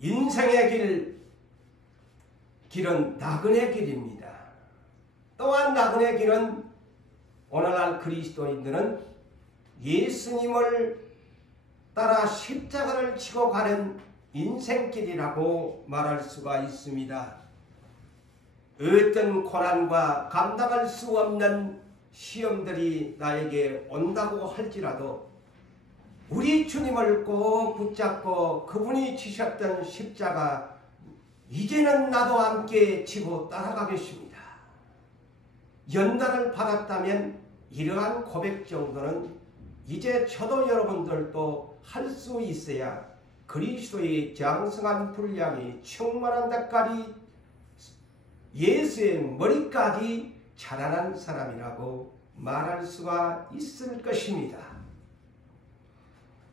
인생의 길은 나그네 길입니다. 또한 나그네 길은 오늘날 그리스도인들은 예수님을 따라 십자가를 지고 가는 인생길이라고 말할 수가 있습니다. 어떤 고난과 감당할 수 없는 시험들이 나에게 온다고 할지라도 우리 주님을 꼭 붙잡고 그분이 지셨던 십자가 이제는 나도 함께 지고 따라가겠습니다. 연단을 받았다면 이러한 고백 정도는 이제 저도 여러분들도 할 수 있어야 그리스도의 장성한 분량이 충만한 데까지 예수의 머리까지 자라난 사람이라고 말할 수가 있을 것입니다.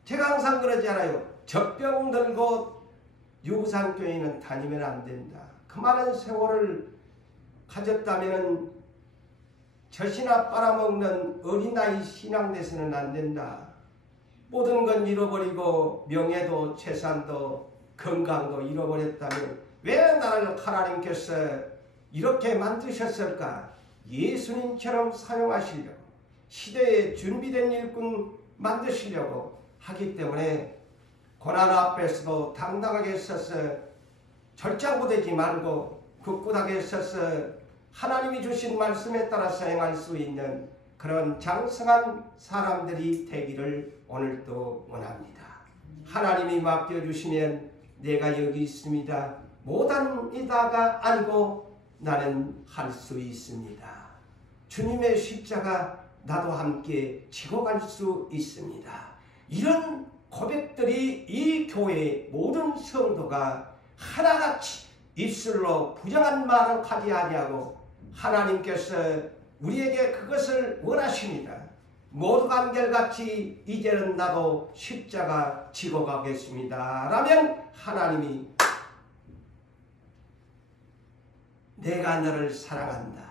제가 항상 그러지 않아요. 젖병 들고 유부상교회는 다니면 안 된다. 그 많은 세월을 가졌다면 젖이나 빨아먹는 어린아이 신앙 돼서는 안 된다. 모든 건 잃어버리고 명예도 재산도 건강도 잃어버렸다면 왜 나를 하나님께서 이렇게 만드셨을까? 예수님처럼 사용하시려고 시대에 준비된 일꾼 만드시려고 하기 때문에 고난 앞에서도 당당하게 서서 절장부되지 말고 굳굳하게 서서 하나님이 주신 말씀에 따라서 행할 수 있는 그런 장성한 사람들이 되기를 오늘도 원합니다. 하나님이 맡겨주시면 내가 여기 있습니다. 못합니다가 아니고 나는 할 수 있습니다. 주님의 십자가 나도 함께 지고 갈 수 있습니다. 이런 고백들이 이 교회의 모든 성도가 하나같이 입술로 부정한 말을 하지 아니하고 하나님께서 우리에게 그것을 원하십니다. 모두가 한결같이 이제는 나도 십자가 지고 가겠습니다. 라면 하나님이 내가 너를 사랑한다.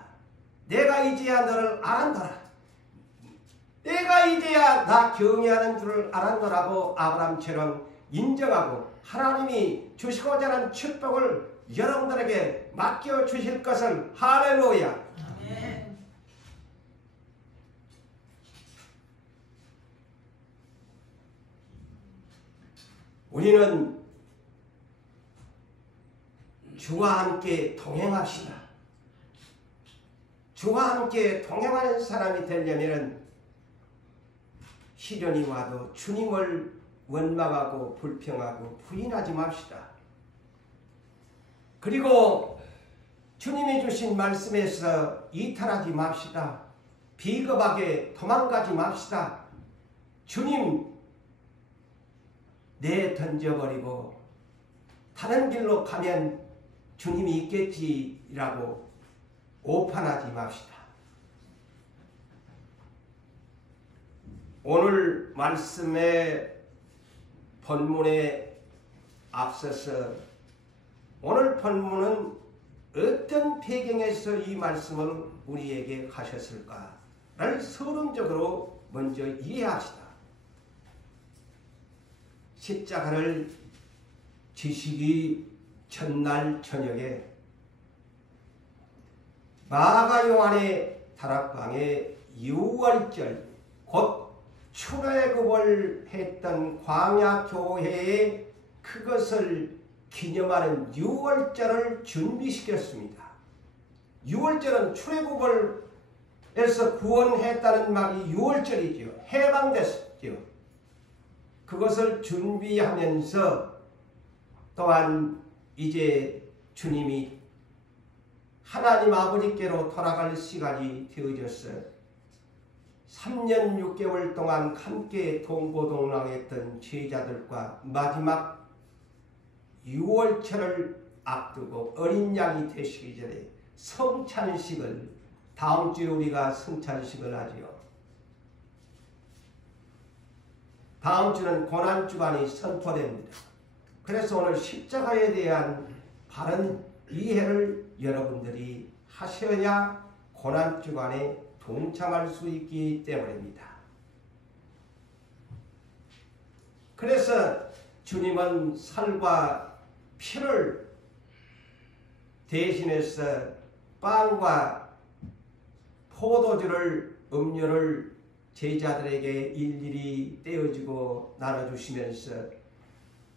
내가 이제야 너를 알았노라. 내가 이제야 나 경외하는 줄을 알았노라고 아브라함처럼 인정하고 하나님이 주시고자 하는 축복을 여러분들에게 맡겨주실 것을 할렐루야. 아멘. 우리는 주와 함께 동행합시다. 주와 함께 동행하는 사람이 되려면 시련이 와도 주님을 원망하고 불평하고 부인하지 맙시다. 그리고 주님이 주신 말씀에서 이탈하지 맙시다. 비겁하게 도망가지 맙시다. 주님 내 던져버리고 다른 길로 가면 주님이 있겠지라고 오판하지 맙시다. 오늘 말씀의 본문에 앞서서 오늘 본문은 어떤 배경에서 이 말씀을 우리에게 하셨을까를 서론적으로 먼저 이해합시다. 십자가를 지시기 첫날 저녁에 마가 요한의 다락방에 6월절 곧 출애굽을 했던 광야교회에 그것을 기념하는 6월절을 준비시켰습니다. 6월절은 출애굽을 해서 구원했다는 말이 6월절이죠. 해방됐죠. 그것을 준비하면서 또한 이제 주님이 하나님 아버지께로 돌아갈 시간이 되어졌어요. 3년 6개월 동안 함께 동고동락했던 제자들과 마지막 6월절을 앞두고 어린 양이 되시기 전에 성찬식을 다음 주에 우리가 성찬식을 하지요. 다음 주는 고난주간이 선포됩니다. 그래서 오늘 십자가에 대한 바른 이해를 여러분들이 하셔야 고난주간에 동참할 수 있기 때문입니다. 그래서 주님은 살과 피를 대신해서 빵과 포도주를 음료를 제자들에게 일일이 떼어주고 나눠주시면서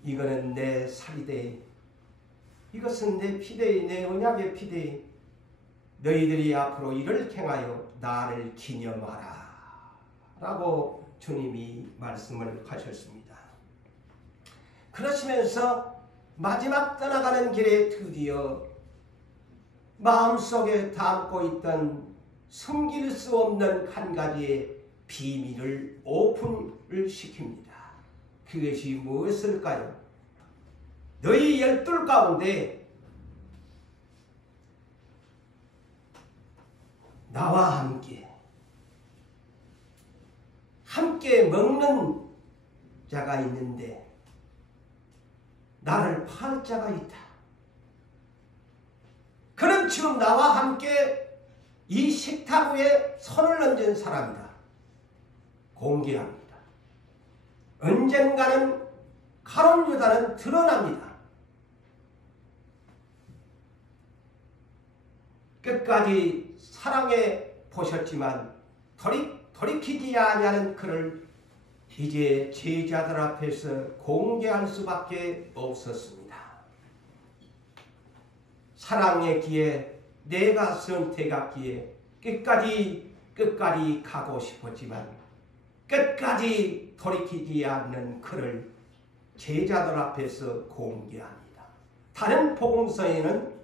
이거는 내 살이되 이것은 내 피되 내 언약의 피되 너희들이 앞으로 이를 행하여 나를 기념하라 라고 주님이 말씀을 하셨습니다. 그러시면서 마지막 떠나가는 길에 드디어 마음속에 담고 있던 숨길 수 없는 한 가지의 비밀을 오픈을 시킵니다. 그것이 무엇일까요? 너희 12 가운데 나와 함께 먹는 자가 있는데 나를 팔 자가 있다. 그는 지금 나와 함께 이 식탁 위에 손을 얹은 사람이다. 공개합니다. 언젠가는 가룟 유다는 드러납니다. 끝까지 사랑해 보셨지만 돌이키지 아니하는 그를 이제 제자들 앞에서 공개할 수밖에 없었습니다. 사랑했기에 내가 선택했기에 끝까지 가고 싶었지만 끝까지 돌이키지 않는 그를 제자들 앞에서 공개합니다. 다른 복음서에는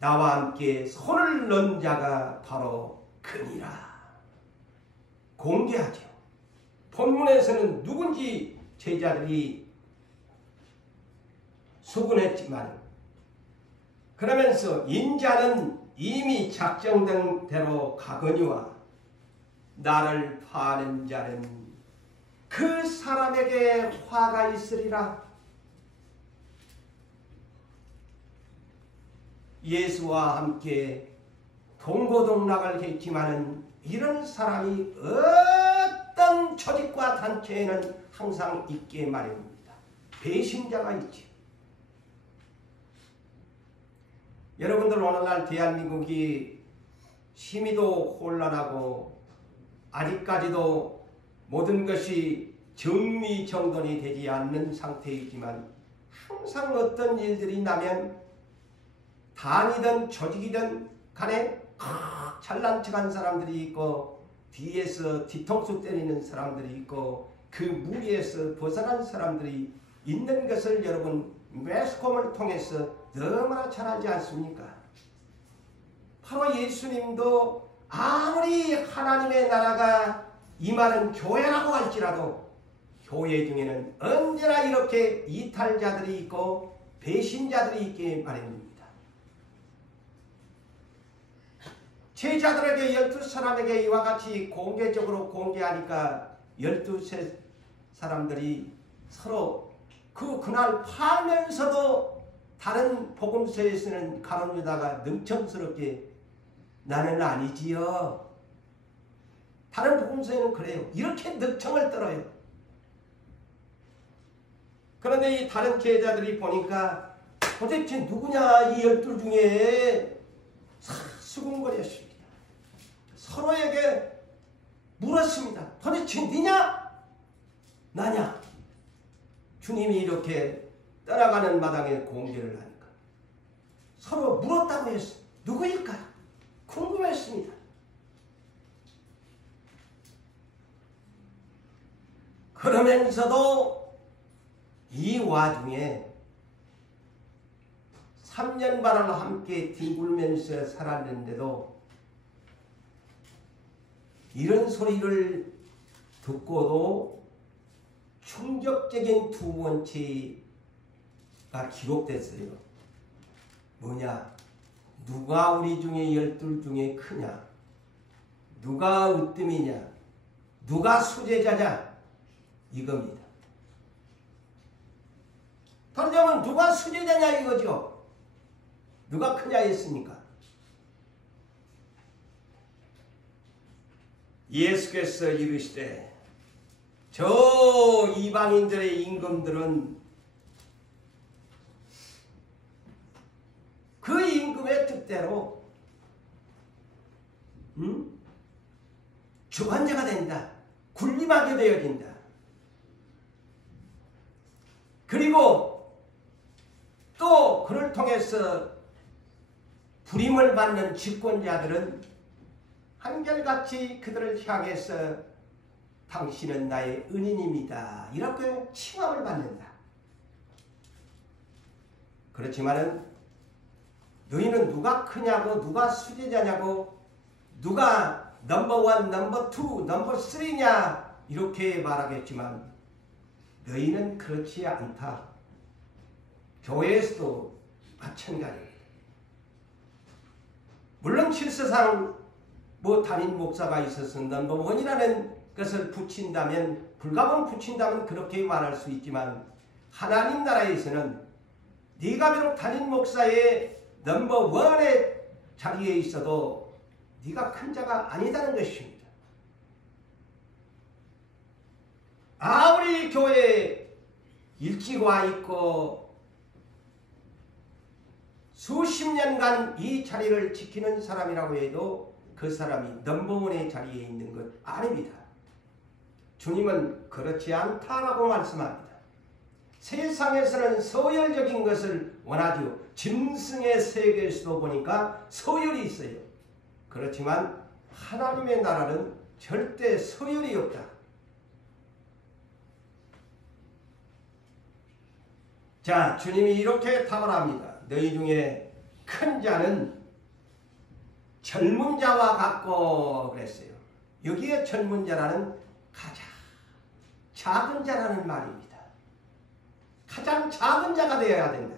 나와 함께 손을 넣은 자가 바로 그니라 공개하죠. 본문에서는 누군지 제자들이 수군했지만 그러면서 인자는 이미 작정된 대로 가거니와 나를 파는 자는 그 사람에게 화가 있으리라. 예수와 함께 동고동락을 했지만은 이런 사람이 어떤 조직과 단체에는 항상 있게 마련입니다. 배신자가 있지. 여러분들 오늘날 대한민국이 심히도 혼란하고 아직까지도 모든 것이 정리정돈이 되지 않는 상태이지만 항상 어떤 일들이 나면 당이든 조직이든 간에 잘난 척한 사람들이 있고 뒤에서 뒤통수 때리는 사람들이 있고 그 무리에서 벗어난 사람들이 있는 것을 여러분 매스컴을 통해서 너무나 잘 알지 않습니까? 바로 예수님도 아무리 하나님의 나라가 임하는 교회라고 할지라도 교회 중에는 언제나 이렇게 이탈자들이 있고 배신자들이 있기 마련입니다. 제자들에게 12사람에게 이와 같이 공개적으로 공개하니까 12 사람들이 서로 그날 팔면서도 다른 복음서에서는 가룟 유다가 능청스럽게 나는 아니지요. 다른 복음서에는 그래요. 이렇게 능청을 떨어요. 그런데 이 다른 제자들이 보니까 도대체 누구냐 이 12 중에 수군거렸습니다. 서로에게 물었습니다. 도대체 니냐? 나냐? 주님이 이렇게 떠나가는 마당에 공개를 하니까 서로 물었다고 했어요. 누구일까? 궁금했습니다. 그러면서도 이 와중에 3년 반을 함께 뒹굴면서 살았는데도 이런 소리를 듣고도 충격적인 두 번째가 기록됐어요. 뭐냐? 누가 우리 중에 12 중에 크냐? 누가 으뜸이냐? 누가 수제자냐? 이겁니다. 다르자면 누가 수제자냐 이거죠. 누가 크냐 했습니까? 예수께서 이르시되 저 이방인들의 임금들은 그 임금의 뜻대로 주관자가 된다. 군림하게 되어진다. 그리고 또 그를 통해서 부림을 받는 집권자들은 한결같이 그들을 향해서 당신은 나의 은인입니다. 이렇게 칭함을 받는다. 그렇지만은 너희는 누가 크냐고, 누가 수제자냐고, 누가 넘버1, 넘버2, 넘버3냐 이렇게 말하겠지만 너희는 그렇지 않다. 교회에서도 마찬가지입니다. 물론 실세상 담임 목사가 있어서 넘버1이라는 것을 붙인다면, 불가분 붙인다면 그렇게 말할 수 있지만 하나님 나라에서는 네가 비록 담임 목사의 넘버1의 자리에 있어도 네가 큰 자가 아니다는 것입니다. 아무리 교회에 일찍 와 있고 수십 년간 이 자리를 지키는 사람이라고 해도 그 사람이 넘버1의 자리에 있는 것 아닙니다. 주님은 그렇지 않다라고 말씀합니다. 세상에서는 서열적인 것을 원하죠. 짐승의 세계에서도 보니까 서열이 있어요. 그렇지만 하나님의 나라는 절대 서열이 없다. 자, 주님이 이렇게 답을 합니다. 너희 중에 큰 자는 젊은 자와 같고 그랬어요. 여기에 젊은 자라는 가장 작은 자라는 말입니다. 가장 작은 자가 되어야 된다.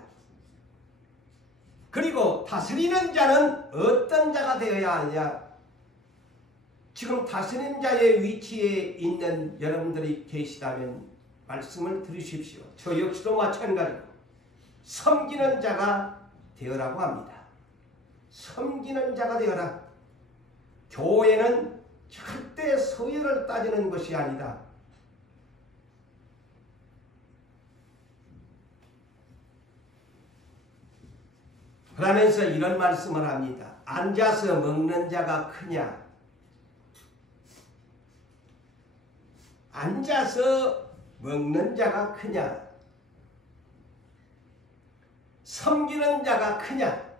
그리고 다스리는 자는 어떤 자가 되어야 하느냐? 지금 다스리는 자의 위치에 있는 여러분들이 계시다면 말씀을 들으십시오. 저 역시도 마찬가지로 섬기는 자가 되어라고 합니다. 섬기는 자가 되어라. 교회는 절대 서열을 따지는 것이 아니다. 그러면서 이런 말씀을 합니다. 앉아서 먹는 자가 크냐? 앉아서 먹는 자가 크냐? 섬기는 자가 크냐?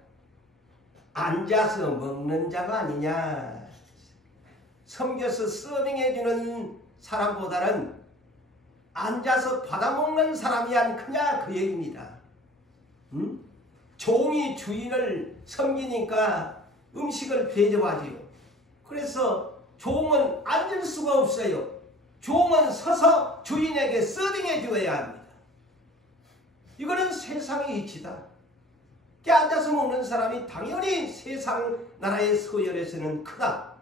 앉아서 먹는 자가 아니냐? 섬겨서 서빙해주는 사람보다는 앉아서 받아먹는 사람이 안 크냐? 그 얘기입니다. 종이 주인을 섬기니까 음식을 대접하지요. 그래서 종은 앉을 수가 없어요. 종은 서서 주인에게 서빙해 주어야 합니다. 이거는 세상의 이치다. 앉아서 먹는 사람이 당연히 세상 나라의 서열에서는 크다.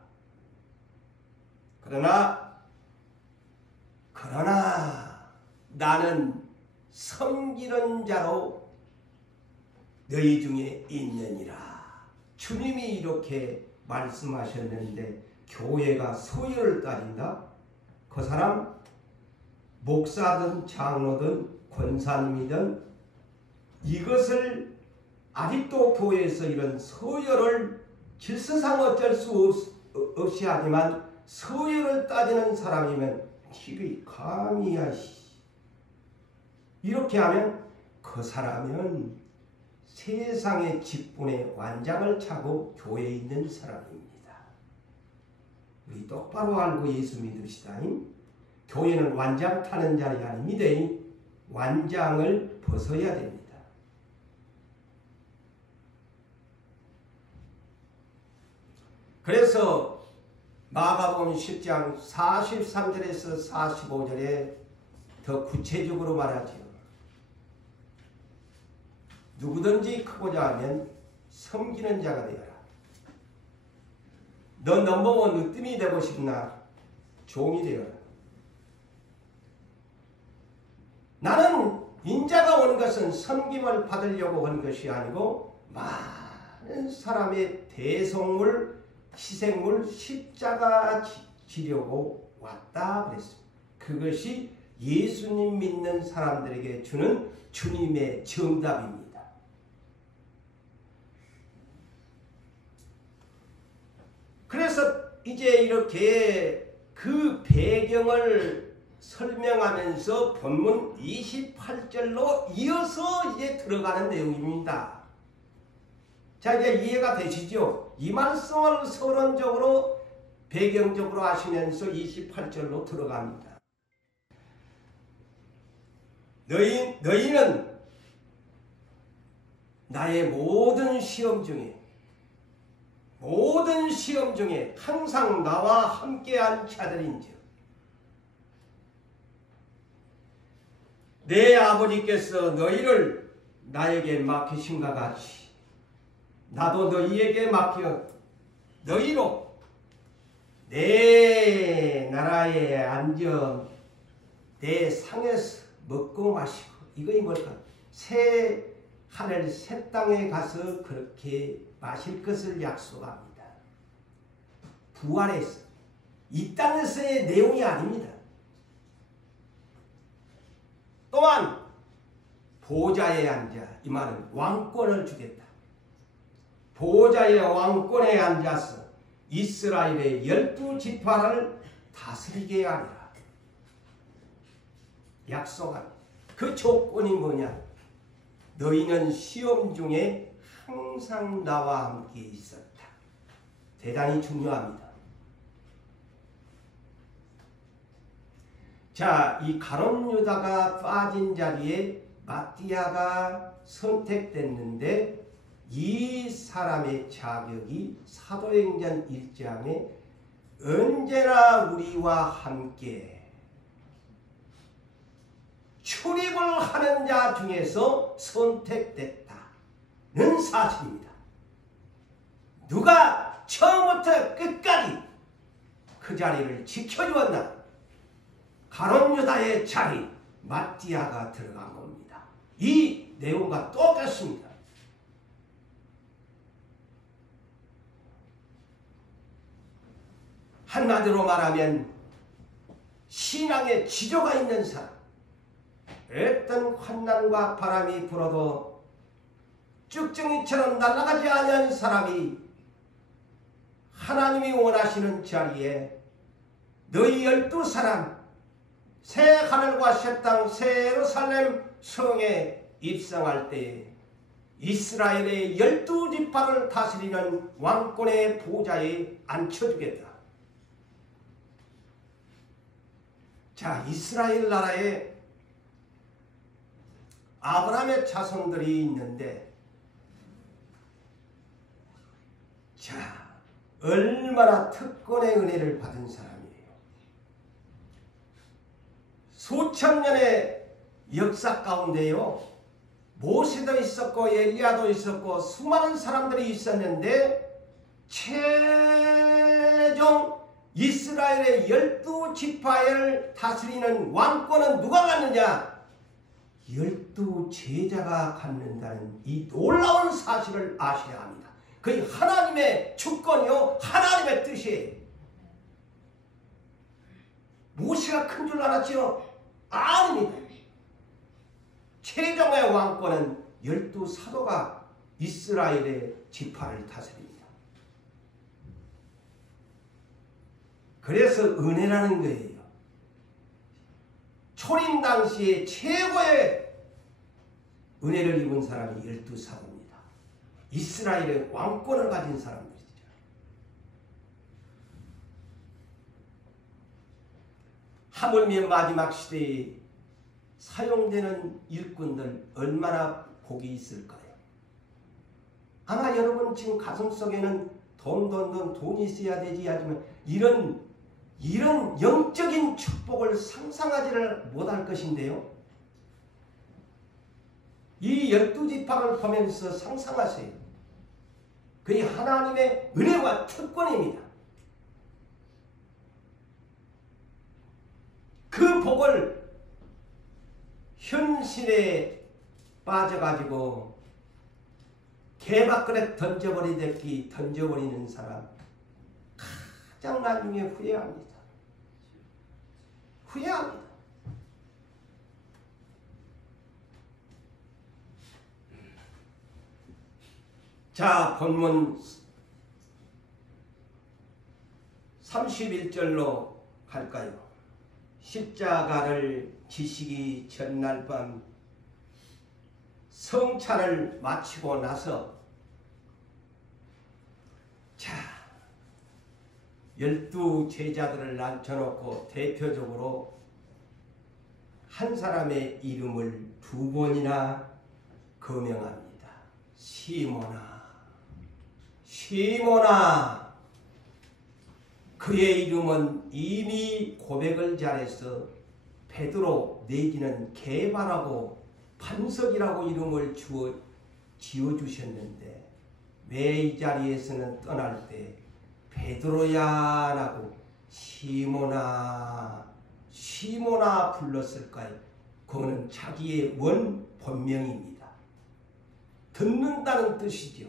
그러나 나는 섬기는 자로 너희 중에 있느니라. 주님이 이렇게 말씀하셨는데 교회가 서열을 따진다? 그 사람 목사든 장로든 권사님이든 이것을 아직도 교회에서 이런 서열을 질서상 어쩔 수 없이 하지만 서열을 따지는 사람이면 이게 감이야. 이렇게 하면 그 사람은 세상의 직분의 완장을 차고 교회에 있는 사람입니다. 우리 똑바로 알고 예수 믿읍시다. 교회는 완장 타는 자리 아닙니다. 완장을 벗어야 됩니다. 그래서 마가복음 10장 43절에서 45절에 더 구체적으로 말하지요. 누구든지 크고자 하면 섬기는 자가 되어라. 너 넘버원 으뜸이 되고 싶나? 종이 되어라. 나는 인자가 온 것은 섬김을 받으려고 한 것이 아니고 많은 사람의 대속물, 희생물, 십자가 지려고 왔다 그랬습니다. 그것이 예수님 믿는 사람들에게 주는 주님의 정답입니다. 그래서 이제 이렇게 그 배경을 설명하면서 본문 28절로 이어서 이제 들어가는 내용입니다. 자, 이제 이해가 되시죠? 이 말씀을 서론적으로 배경적으로 하시면서 28절로 들어갑니다. 너희는 나의 모든 시험 중에 항상 나와 함께한 자들인즉 내 아버지께서 너희를 나에게 맡기신과 같이 나도 너희에게 맡겨 너희로 내 나라에 앉아 내 상에서 먹고 마시고, 이거이 뭘까? 새 하늘 새 땅에 가서 그렇게 마실 것을 약속합니다. 부활에서, 이 땅에서의 내용이 아닙니다. 또한 보좌에 앉아, 이 말은 왕권을 주겠다. 보좌의 왕권에 앉아서 이스라엘의 12지파를 다스리게 하리라. 약속합니다. 그 조건이 뭐냐? 너희는 시험 중에 항상 나와 함께 있었다. 대단히 중요합니다. 자, 이 가룟 유다가 빠진 자리에 마띠아가 선택됐는데 이 사람의 자격이 사도행전 1장에 언제나 우리와 함께 출입을 하는 자 중에서 선택됐다는 사실입니다. 누가 처음부터 끝까지 그 자리를 지켜주었나? 가룟 유다의 자리 마띠아가 들어간 겁니다. 이 내용과 똑같습니다. 한마디로 말하면 신앙의 지조가 있는 사람, 어떤 환난과 바람이 불어도 쭉정이처럼 날아가지 않은 사람이 하나님이 원하시는 자리에 너희 12사람 새 하늘과 새 땅 새 예루살렘 성에 입성할 때에 이스라엘의 12지파를 다스리는 왕권의 보좌에 앉혀주겠다. 자, 이스라엘 나라에 아브라함의 자손들이 있는데, 자, 얼마나 특권의 은혜를 받은 사람이에요. 수천 년의 역사 가운데요, 모세도 있었고 엘리야도 있었고 수많은 사람들이 있었는데 최종 이스라엘의 12지파를 다스리는 왕권은 누가 갖느냐? 12제자가 갖는다는 이 놀라운 사실을 아셔야 합니다. 그게 하나님의 주권이요, 하나님의 뜻이에요. 모세가 큰 줄 알았지요? 아닙니다. 최종의 왕권은 12사도가 이스라엘의 지파를 다스립니다. 그래서 은혜라는 거예요. 초림 당시에 최고의 은혜를 입은 사람이 12사도입니다. 이스라엘의 왕권을 가진 사람들이죠. 하물며 마지막 시대에 사용되는 일꾼들 얼마나 복이 있을까요? 아마 여러분 지금 가슴속에는 돈이 있어야 되지 하지만 이런 영적인 축복을 상상하지를 못할 것인데요. 이 12지파를 보면서 상상하세요. 그게 하나님의 은혜와 특권입니다. 그 복을 현실에 빠져가지고 개밥그릇 던져버리는 사람 가장 나중에 후회합니다. 후회합니다. 자, 본문 31절로 갈까요? 십자가를 지시기 전날 밤 성찬을 마치고 나서 자 12 제자들을 앉혀놓고 대표적으로 한 사람의 이름을 2번이나 거명합니다. 시몬아, 시몬아. 그의 이름은 이미 고백을 잘해서 베드로 내지는 게바라고 반석이라고 이름을 지어주셨는데 왜 이 자리에서는 떠날 때 베드로야 라고 시몬아 시몬아 불렀을까요? 그거는 자기의 원 본명입니다. 듣는다는 뜻이죠.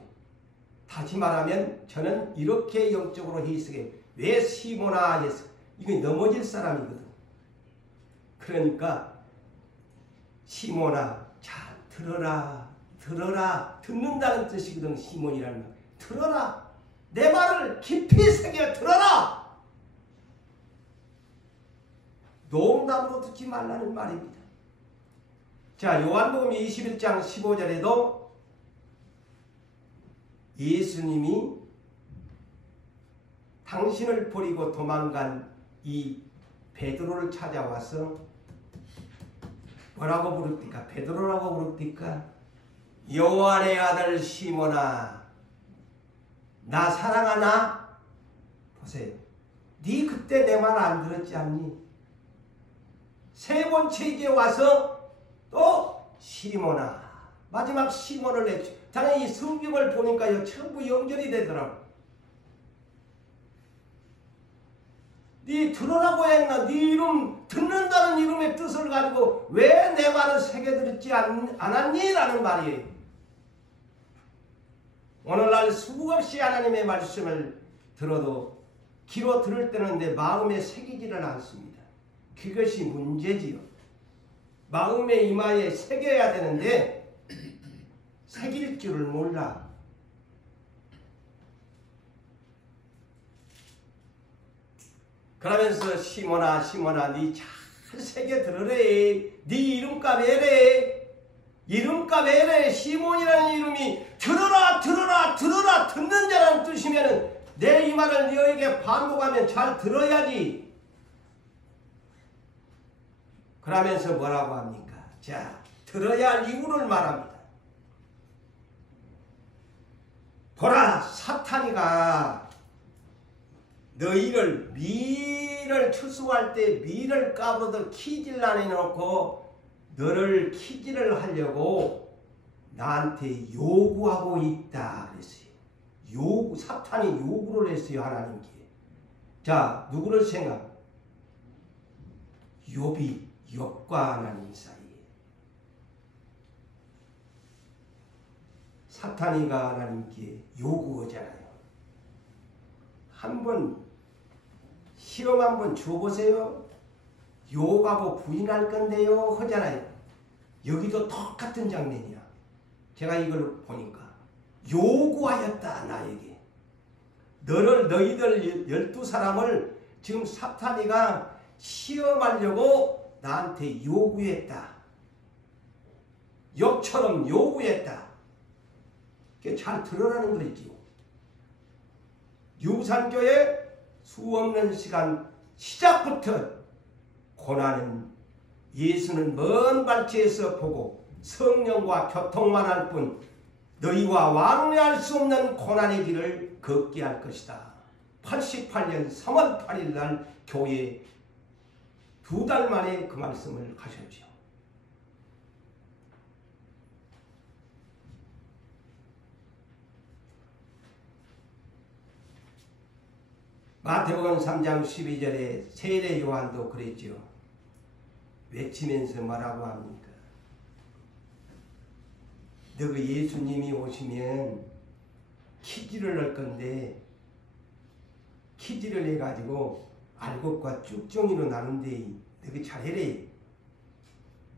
다시 말하면 저는 이렇게 영적으로 해석해. 왜 시몬아 해서 이게 넘어질 사람이거든. 그러니까 시몬아 자 들어라 들어라 듣는다는 뜻이거든. 시몬이라는 말 들어라 내 말을 깊이 새겨 들어라. 농담으로 듣지 말라는 말입니다. 자 요한복음 21장 15절에도 예수님이 당신을 버리고 도망간 이 베드로를 찾아와서 뭐라고 부릅니까? 베드로라고 부릅니까? 요한의 아들 시몬아 나 사랑하나? 보세요. 네 그때 내 말 안 들었지 않니? 세 번째 이제 와서 또 시몬아 마지막 시몬을 했죠. 당연히 성경을 보니까요 전부 연결이 되더라고. 네 들으라고 했나? 네 이름 듣는다는 이름의 뜻을 가지고 왜 내 말을 새겨들지 않았니? 라는 말이에요. 오늘날 수없이 하나님의 말씀을 들어도 귀로 들을 때는 내 마음에 새기지를 않습니다. 그것이 문제지요. 마음의 이마에 새겨야 되는데 새길 줄을 몰라. 그러면서 시몬아 시몬아 네 잘 새겨 들으래. 네 이름값 해래. 이름값 해래. 시몬이라는 이름이 들어라 들어라 들어라 듣는 자라는 뜻이면 내 이 말을 너에게 반복하면 잘 들어야지. 그러면서 뭐라고 합니까? 자 들어야 할 이유를 말합니다. 보라 사탄이가 너희를 밀을 추수할 때 밀을 까부러들 키질 안해놓고 너를 키질을 하려고 나한테 요구하고 있다 그랬어요. 사탄이 요구를 했어요. 하나님께. 자 누구를 생각? 욥과 하나님 사이에 사탄이가 하나님께 요구하잖아요. 한번 시험 한번 줘보세요. 욕하고 부인할 건데요 하잖아요. 여기도 똑같은 장면이야. 제가 이걸 보니까 요구하였다 나에게. 너희들 12사람을 지금 사탄이가 시험하려고 나한테 요구했다. 욕처럼 요구했다. 잘 들으라는 거지요. 유산교의 수없는 시간 시작부터 고난은 예수는 먼 발치에서 보고 성령과 교통만 할 뿐 너희와 왕래할 수 없는 고난의 길을 걷게 할 것이다. 88년 3월 8일 날 교회에 2달 만에 그 말씀을 하셨죠. 마태복음 3장 12절에 세례 요한도 그랬죠. 외치면서 뭐라고 합니까? 너가 예수님이 오시면 키질을 할 건데 키질을 해가지고 알곡과 쭉정이로 나눈데 너가 잘해래.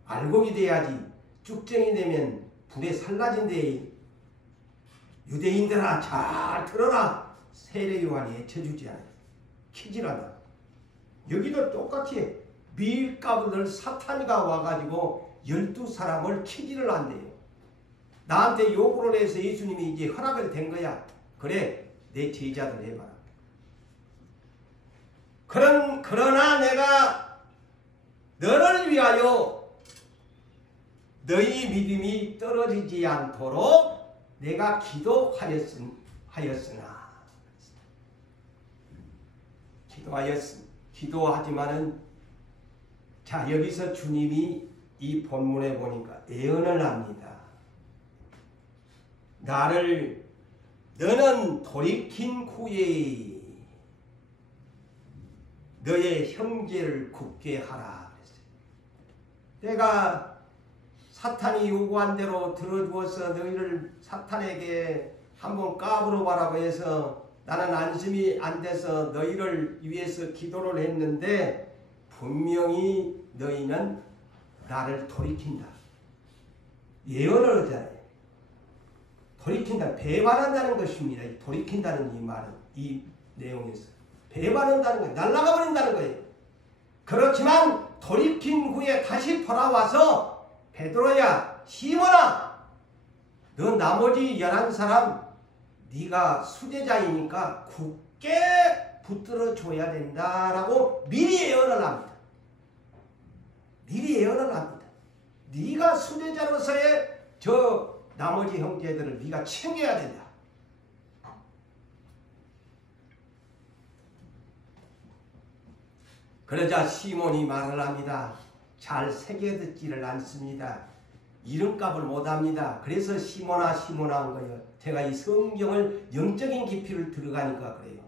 알곡이 돼야지 쭉정이 되면 불에 살라진대. 유대인들아 잘 들어라. 세례 요한이 해쳐주지 않아요. 키질하다. 여기도 똑같이 밀가부들 사탄이가 와가지고 12사람을 키질을 한대요. 나한테 요구를 해서 예수님이 이제 허락을 된 거야. 그래, 내 제자들 해봐라. 그러나 내가 너를 위하여 너희 믿음이 떨어지지 않도록 내가 기도하였으나 기도하지만은 자, 여기서 주님이 이 본문에 보니까 예언을 합니다. 너는 돌이킨 후에 너의 형제를 굳게 하라. 내가 사탄이 요구한 대로 들어주어서 너희를 사탄에게 한번 까불어 봐라고 해서 나는 안심이 안 돼서 너희를 위해서 기도를 했는데 분명히 너희는 나를 돌이킨다. 예언을 하잖아요. 돌이킨다. 배반한다는 것입니다. 돌이킨다는 이 말은 이 내용에서 배반한다는 거예요. 날아가 버린다는 거예요. 그렇지만 돌이킨 후에 다시 돌아와서 베드로야, 시몬아, 너 나머지 11사람 네가 수제자이니까 굳게 붙들어 줘야 된다라고 미리 예언을 합니다. 미리 예언을 합니다. 네가 수제자로서의 저 나머지 형제들을 네가 챙겨야 된다. 그러자 시몬이 말을 합니다. 잘 새겨듣지를 않습니다. 이름값을 못합니다. 그래서 시몬아 시몬아 한 거예요. 제가 이 성경을 영적인 깊이를 들어가니까 그래요.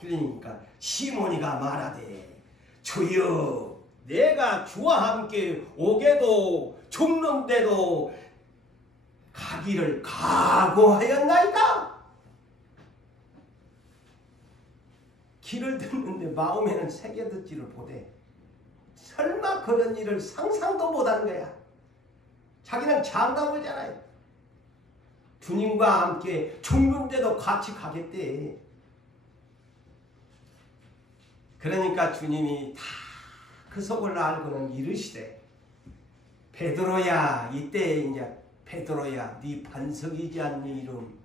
그러니까 시몬이가 말하되 주여 내가 주와 함께 오게도 죽는데도 가기를 각오하였나이다. 귀를 듣는데 마음에는 새겨듣지를 못해. 설마 그런 일을 상상도 못한 거야. 자기는 장담하잖아요. 주님과 함께 죽는데도 같이 가겠대. 그러니까 주님이 다 그 속을 알고는 이르시되 베드로야, 이때 이제 베드로야 네 반석이지 않니 이름.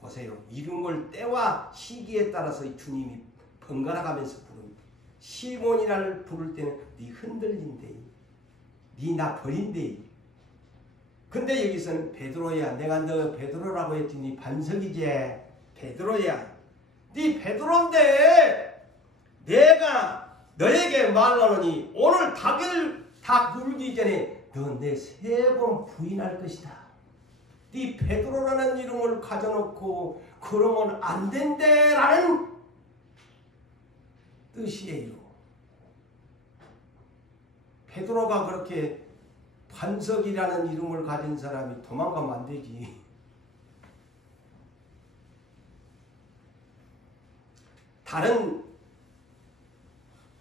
보세요. 이름을 때와 시기에 따라서 주님이 번갈아 가면서 부릅니다. 시몬이라를 부를 때는 네 흔들린대. 네 나 버린대. 근데 여기서는 베드로야, 내가 너 베드로라고 했더니 반석이지. 베드로야, 네 베드로인데 내가 너에게 말하노니 오늘 닭을 다 굴기 전에 너 내 3번 부인할 것이다. 네 베드로라는 이름을 가져놓고 그러면 안 된대 라는 뜻이에요. 베드로가 그렇게 반석이라는 이름을 가진 사람이 도망가면 안 되지. 다른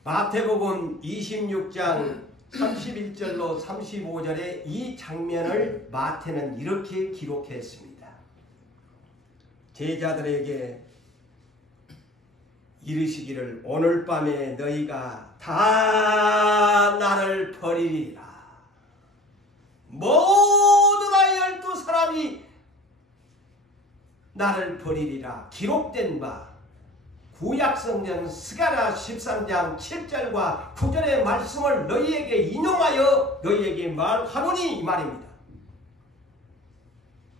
마태복음 26장 31절로 35절에 이 장면을 마태는 이렇게 기록했습니다. 제자들에게 이르시기를 오늘 밤에 너희가 다 나를 버리리라. 모두 다 12사람이 나를 버리리라. 기록된 바 구약성경 스가랴 13장 7절과 9절의 말씀을 너희에게 인용하여 너희에게 말하노니 이 말입니다.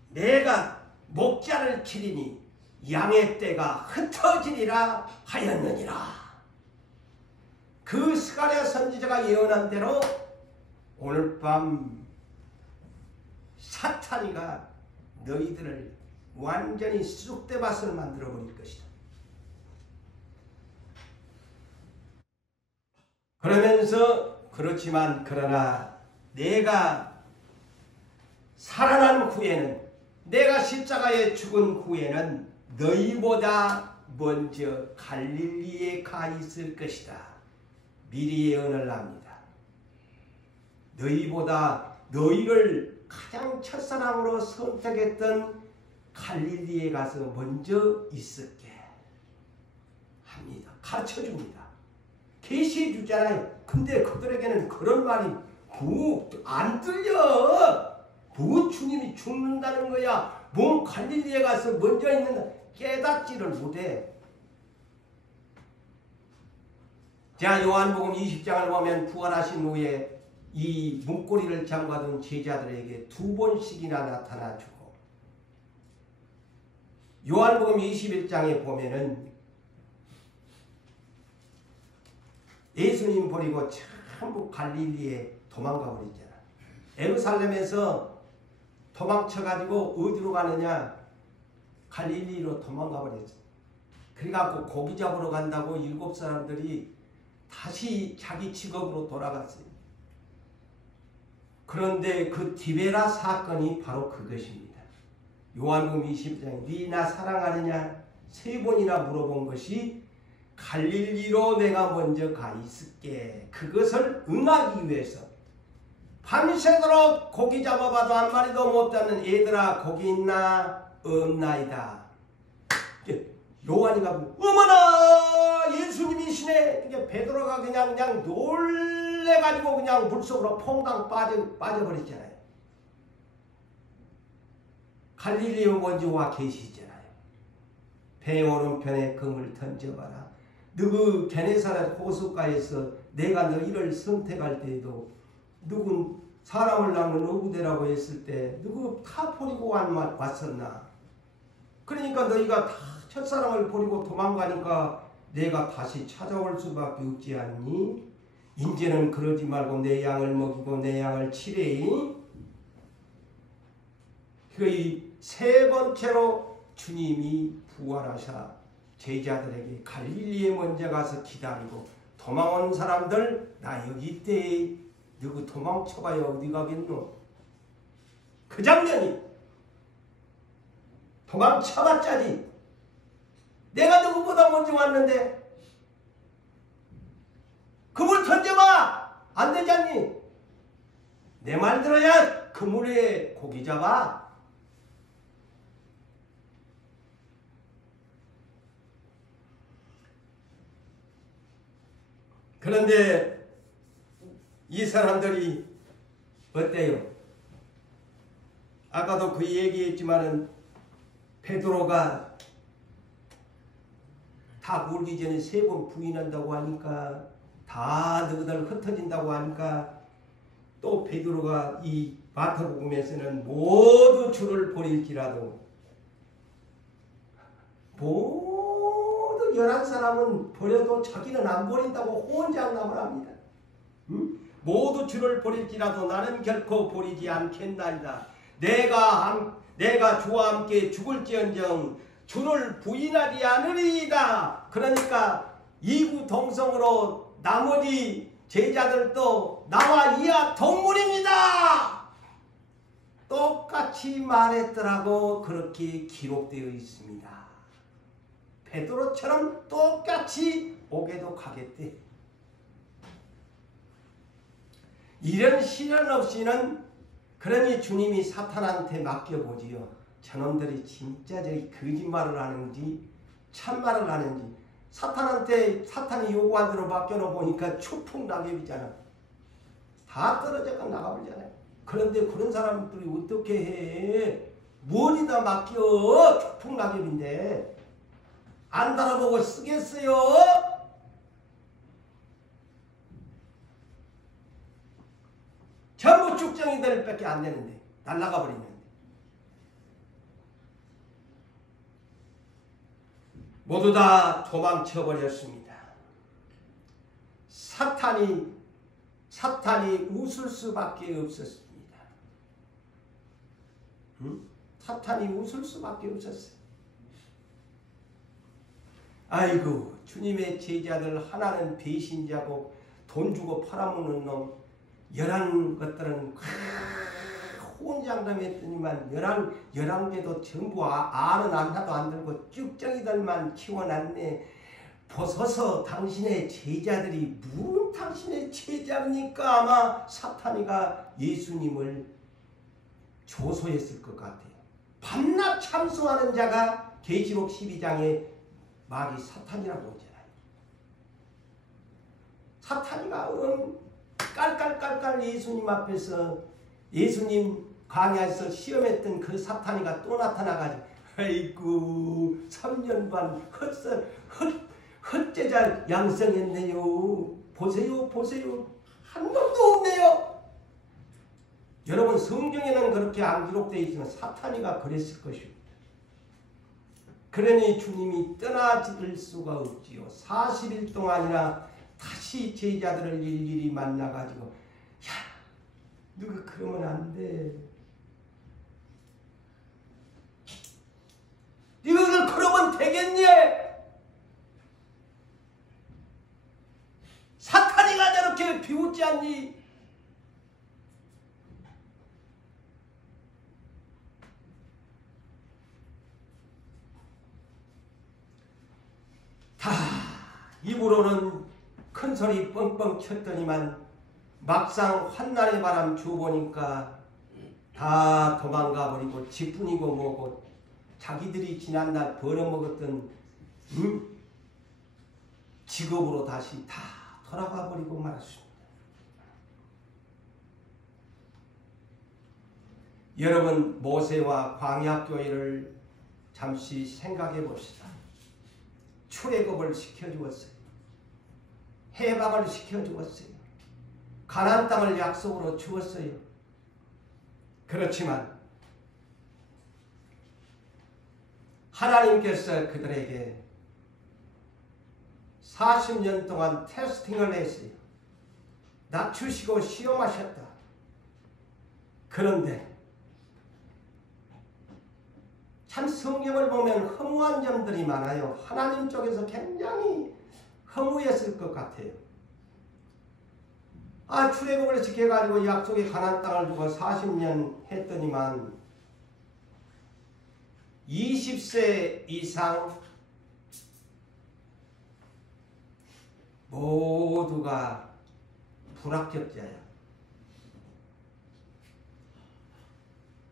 내가 목자를 기리니 양의 떼가 흩어지리라 하였느니라. 그 스가랴 선지자가 예언한 대로 오늘 밤 사탄이가 너희들을 완전히 쑥대밭을 만들어 버릴 것이다. 그러면서 그렇지만 그러나 내가 살아난 후에는, 내가 십자가에 죽은 후에는 너희보다 먼저 갈릴리에 가 있을 것이다. 미리 예언을 합니다. 너희보다 너희를 가장 첫사랑으로 선택했던 갈릴리에 가서 먼저 있을게 합니다. 가르쳐 줍니다. 계시해 주잖아요. 근데 그들에게는 그런 말이 안 들려. 주님이 죽는다는 거야. 갈릴리에 가서 먼저 있는다. 깨닫지를 못해. 자, 요한복음 20장을 보면 부활하신 후에 이 문고리를 잠가둔 제자들에게 2번씩이나 나타나주고, 요한복음 21장에 보면은 예수님 버리고 전부 갈릴리에 도망가 버렸잖아. 예루살렘에서 도망쳐가지고 어디로 가느냐? 갈릴리로 도망가 버렸어. 그래갖고 고기 잡으러 간다고 7사람들이 다시 자기 직업으로 돌아갔어요. 그런데 그 디베라 사건이 바로 그것입니다. 요한복음 20장에 네 나 사랑하느냐 3번이나 물어본 것이 갈릴리로 내가 먼저 가 있을게. 그것을 응하기 위해서 밤새도록 고기 잡아봐도 한 마리도 못 잡는 얘들아 고기 있나? 없나이다. 요한이 가고 어머나 예수님이시네. 이게 베드로가 그냥 놀래가지고 그냥 물속으로 퐁당 빠져버렸잖아요. 갈릴리 먼저 와 계시잖아요. 배 오른편에 금을 던져봐라. 누구 게네사렛 호숫가에서 내가 너희를 선택할 때에도 누군 사람을 낳는 어부대라고 했을 때 누구 다 버리고 왔었나? 그러니까 너희가 다 첫사랑을 버리고 도망가니까 내가 다시 찾아올 수밖에 없지 않니? 이제는 그러지 말고 내 양을 먹이고 내 양을 치래이. 그 3번째로 주님이 부활하사 제자들에게 갈릴리에 먼저 가서 기다리고 도망온 사람들 나 여기 있대. 누구 도망쳐봐야 어디 가겠노? 그 장면이 도망쳐봤자지. 내가 누구보다 먼저 왔는데 그물 던져봐. 안 되지 않니? 내 말 들어야 그물에 고기 잡아. 그런데 이 사람들이 어때요? 아까도 그 얘기했지만은 베드로가 다 울기 전에 3번 부인한다고 하니까 다 너희들 흩어진다고 하니까 또 베드로가 이 마태복음에서는 모두 주를 버릴지라도 모두 11사람은 버려도 자기는 안 버린다고 혼잣말을 합니다. 응? 모두 주를 버릴지라도 나는 결코 버리지 않겠나이다. 내가 주와 함께 죽을지언정 주를 부인하지 않으리이다. 그러니까 이구동성으로 나머지 제자들도 나와 이하 동물입니다. 똑같이 말했더라고. 그렇게 기록되어 있습니다. 베드로처럼 똑같이 오게도 가겠대. 이런 시련 없이는 그러니 주님이 사탄한테 맡겨보지요. 저놈들이 진짜 거짓말을 하는지 참말을 하는지. 사탄이 요구한 대로 맡겨놓으니까 추풍낙엽이잖아. 다 떨어져가 나가버리잖아요. 그런데 그런 사람들이 어떻게 해? 머리다 맡겨. 추풍낙엽인데 안 달아보고 쓰겠어요? 전부 쭉정이들 밖에 안 되는데 날아가 버리는데. 모두 다 도망쳐 버렸습니다. 사탄이 웃을 수밖에 없었습니다. 응? 사탄이 웃을 수밖에 없었어요. 아이고, 주님의 제자들 하나는 배신자고 돈 주고 팔아먹는 놈, 11것들은 혼장담했더니만 11개도 전부 알은 하나도 안 들고 쭉정이들만 키워놨네. 보소서 당신의 제자들이 무슨 당신의 제자입니까? 아마 사탄이가 예수님을 조소했을 것 같아요. 밤낮 참수하는 자가 계시록 12장에 말이 사탄이라고 하잖아요. 사탄이가 깔깔깔깔 예수님 앞에서 예수님 광야에서 시험했던 그 사탄이가 또 나타나가지고 아이고 3년 반 헛제자 양성했네요. 보세요 보세요 한 놈도 없네요. 여러분 성경에는 그렇게 안 기록되어 있지만 사탄이가 그랬을 것입니다. 그러니 주님이 떠나질 수가 없지요. 40일 동안이나 다시 제자들을 일일이 만나가지고 야 누가 그러면 안 돼. 너희들 그러면 되겠니? 사탄이가 저렇게 비웃지 않니? 다 입으로는 큰 소리 뻥뻥 쳤더니만 막상 환난의 바람 주보니까 다 도망가 버리고 지뿐이고 뭐고 자기들이 지난날 벌어먹었던 직업으로 다시 다 돌아가 버리고 말았습니다. 여러분 모세와 광야교회를 잠시 생각해 봅시다. 출애굽을 시켜주었어요. 해방을 시켜주었어요. 가나안 땅을 약속으로 주었어요. 그렇지만 하나님께서 그들에게 40년 동안 테스팅을 했어요. 낮추시고 시험하셨다. 그런데 참 성경을 보면 허무한 점들이 많아요. 하나님 쪽에서 굉장히 허무했을 것 같아요. 출애굽을 지켜가지고 약속의 가나안 땅을 두고 40년 했더니만 20세 이상 모두가 불합격자야.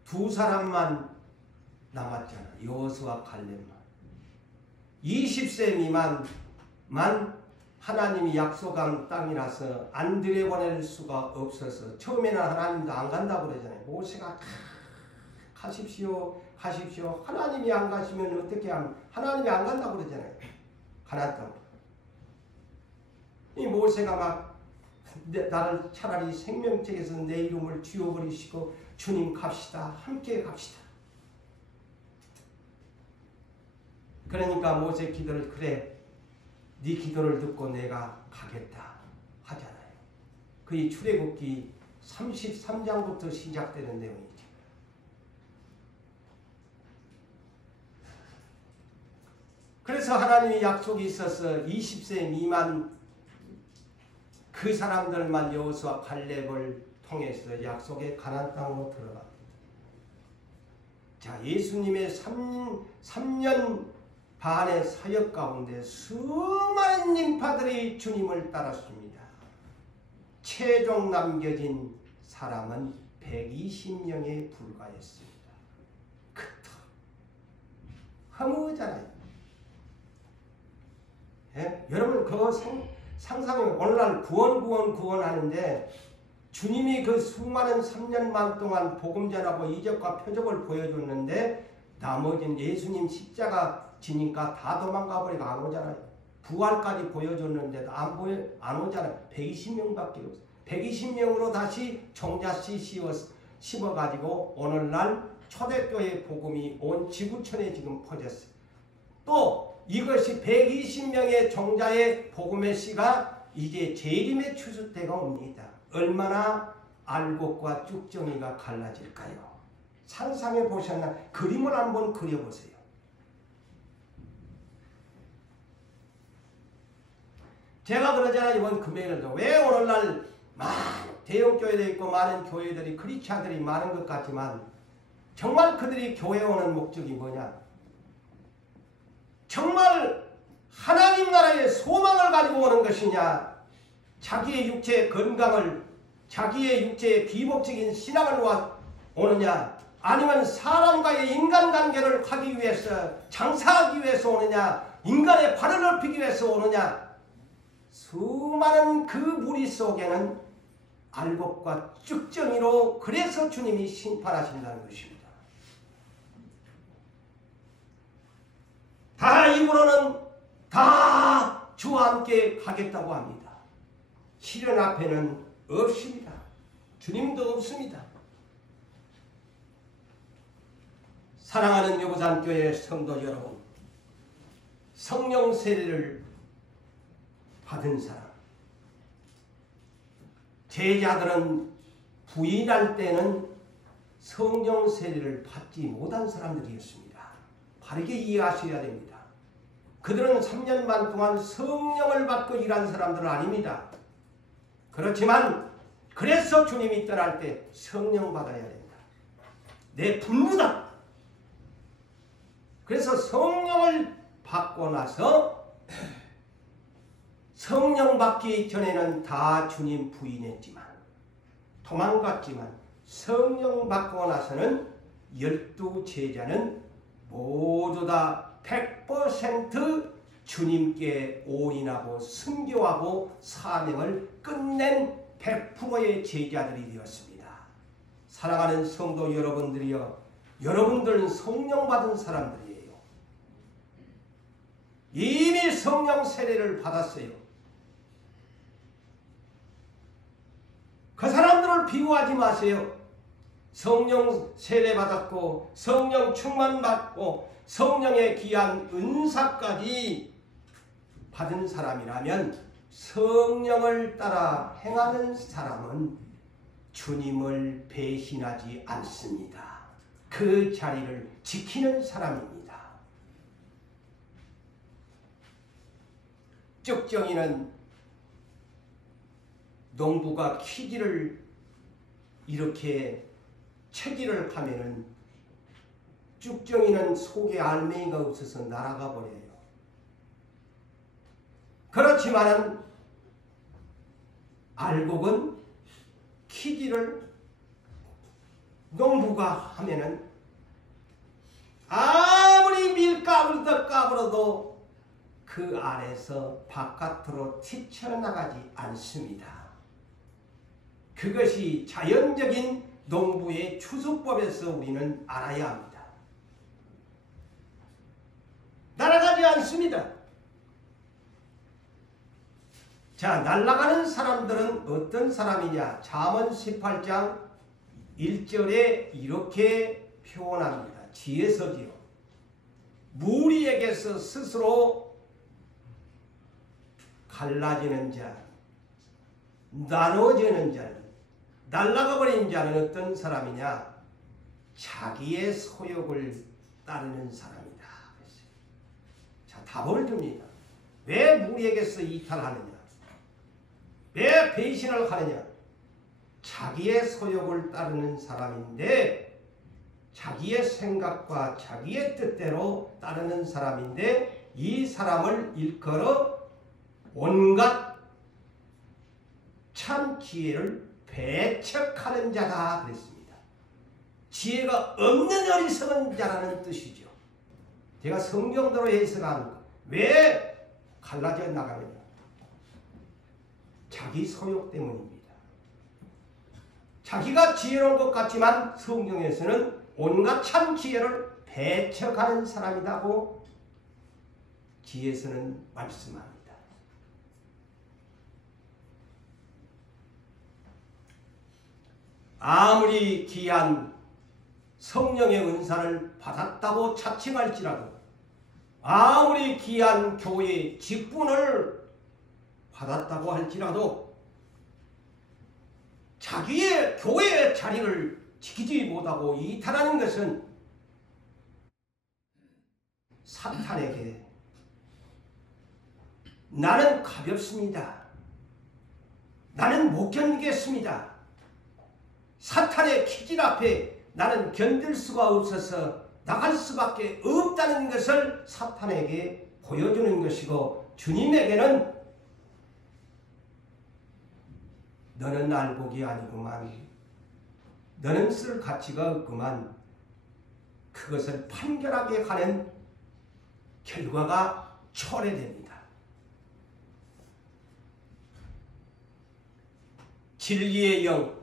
두 사람만 남았잖아. 여호수아 갈렙만. 20세 미만만 하나님이 약속한 땅이라서 안 들여보낼 수가 없어서 처음에는 하나님도 안 간다고 그러잖아요. 모세가 가십시오 가십시오. 하나님이 안 가시면 어떻게 하면 하나님이 안 간다고 그러잖아요. 가나안 땅. 이 모세가 막 나를 차라리 생명책에서 내 이름을 지워버리시고 주님 갑시다. 함께 갑시다. 그러니까 모세 기도를 그래 네 기도를 듣고 내가 가겠다 하잖아요. 그의 출애굽기 33장부터 시작되는 내용이죠. 그래서 하나님의 약속이 있어서 20세 미만 그 사람들만 여호수아 갈렙을 통해서 약속의 가나안 땅으로 들어갑니다. 자, 예수님의 3년 반의 사역 가운데 수많은 인파들이 주님을 따랐습니다. 최종 남겨진 사람은 120명에 불과했습니다. 그토록 허무하잖아요. 예? 여러분 그거 상상해. 오늘날 구원 하는데 주님이 그 수많은 3년 반 동안 복음 전하고 이적과 표적을 보여줬는데 나머지는 예수님 십자가 지니까 다 도망가 버리고 안 오잖아요. 부활까지 보여줬는데도 안 오잖아요. 120명밖에 없어요. 120명으로 다시 종잣씨 씹어가지고 오늘날 초대교회 복음이 온 지구촌에 지금 퍼졌어요. 또 이것이 120명의 종자의 복음의 씨가 이제 재림의 추수 때가 옵니다. 얼마나 알곡과 쭉정이가 갈라질까요? 상상해 보셨나? 그림을 한번 그려보세요. 제가 그러잖아요. 이번 금요일에도 왜 오늘날 대형교회도 있고 많은 교회들이 크리스찬들이 많은 것 같지만 정말 그들이 교회 오는 목적이 뭐냐? 정말 하나님 나라의 소망을 가지고 오는 것이냐? 자기의 육체의 건강을, 자기의 육체의 비법적인 신앙을 오느냐? 아니면 사람과의 인간관계를 하기 위해서, 장사하기 위해서 오느냐? 인간의 발을 넓히기 위해서 오느냐? 수많은 그 무리 속에는 알곡과 쭉정이로 그래서 주님이 심판하신다는 것입니다. 다 입으로는 다 주와 함께 가겠다고 합니다. 시련 앞에는 없습니다. 주님도 없습니다. 사랑하는 여부산교회 성도 여러분, 성령 세례를 받은 사람, 제자들은 부인할 때는 성령 세례를 받지 못한 사람들이었습니다. 바르게 이해하셔야 됩니다. 그들은 3년 반 동안 성령을 받고 일한 사람들은 아닙니다. 그렇지만 그래서 주님이 떠날 때 성령 받아야 된다. 내 분무다. 그래서 성령을 받고 나서 성령 받기 전에는 다 주님 부인했지만 도망갔지만 성령 받고 나서는 12 제자는 모두 다 100% 주님께 올인하고 순교하고 사명을 끝낸 100%의 제자들이 되었습니다. 사랑하는 성도 여러분들이여, 여러분들은 성령 받은 사람들이에요. 이미 성령 세례를 받았어요. 그 사람들을 비교하지 마세요. 성령 세례 받았고 성령 충만 받고 성령의 귀한 은사까지 받은 사람이라면 성령을 따라 행하는 사람은 주님을 배신하지 않습니다. 그 자리를 지키는 사람입니다. 쭉정이는 농부가 키질을 이렇게 채기를 하면은 쭉정이는 속에 알맹이가 없어서 날아가 버려요. 그렇지만은 알곡은 키질을 농부가 하면은 아무리 밀가루를 더 까불어도 그 안에서 바깥으로 튀쳐나가지 않습니다. 그것이 자연적인 농부의 추수법에서 우리는 알아야 합니다. 날아가지 않습니다. 자, 날아가는 사람들은 어떤 사람이냐? 잠언 18장 1절에 이렇게 표현합니다. 지혜서지요. 무리에게서 스스로 갈라지는 자, 나눠지는 자는, 날아가 버린 자는 어떤 사람이냐? 자기의 소욕을 따르는 사람이다. 자, 답을 줍니다. 왜 무리에게서 이탈하느냐? 왜 배신을 하느냐? 자기의 소욕을 따르는 사람인데, 자기의 생각과 자기의 뜻대로 따르는 사람인데, 이 사람을 일컬어 온갖 참 지혜를 배척하는 자다 그랬습니다. 지혜가 없는 어리석은 자라는 뜻이죠. 제가 성경대로 해석합니다. 왜 갈라져 나가느냐? 자기 소욕 때문입니다. 자기가 지혜로운 것 같지만 성경에서는 온갖 참 지혜를 배척하는 사람이라고 지혜서는 말씀합니다. 아무리 귀한 성령의 은사를 받았다고 자칭할지라도, 아무리 귀한 교회의 직분을 받았다고 할지라도 자기의 교회의 자리를 지키지 못하고 이탈하는 것은 사탄에게 나는 가볍습니다. 나는 못 견디겠습니다. 사탄의 키질 앞에 나는 견딜 수가 없어서 나갈 수밖에 없다는 것을 사탄에게 보여주는 것이고, 주님에게는 너는 알곡이 아니구만, 너는 쓸 가치가 없구만, 그것을 판결하게 하는 결과가 초래됩니다. 진리의 영,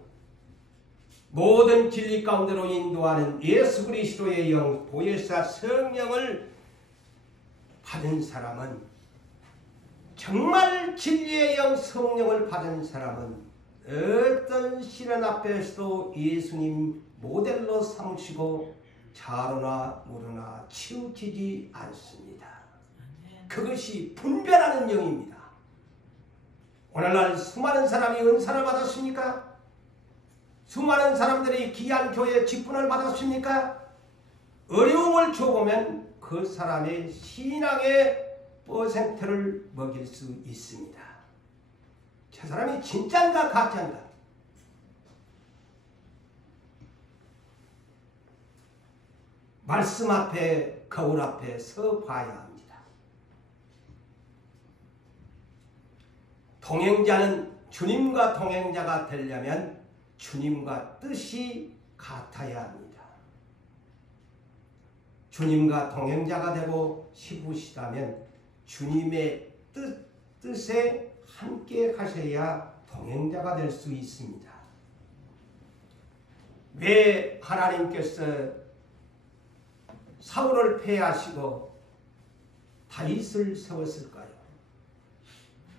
모든 진리 가운데로 인도하는 예수 그리스도의 영, 보혜사 성령을 받은 사람은, 정말 진리의 영 성령을 받은 사람은 어떤 시련 앞에서도 예수님 모델로 삼으시고 자로나 무로나 치우치지 않습니다. 그것이 분별하는 영입니다. 오늘날 수많은 사람이 은사를 받았습니까? 수많은 사람들이 귀한 교회 직분을 받았습니까? 어려움을 줘보면 그 사람의 신앙의 퍼센트를 먹일 수 있습니다. 저 사람이 진짜인가 가짜인가? 말씀 앞에, 거울 앞에 서 봐야 합니다. 동행자는 주님과 동행자가 되려면 주님과 뜻이 같아야 합니다. 주님과 동행자가 되고 싶으시다면 주님의 뜻에 함께 가셔야 동행자가 될 수 있습니다. 왜 하나님께서 사울을 패하시고 다윗을 세웠을까요?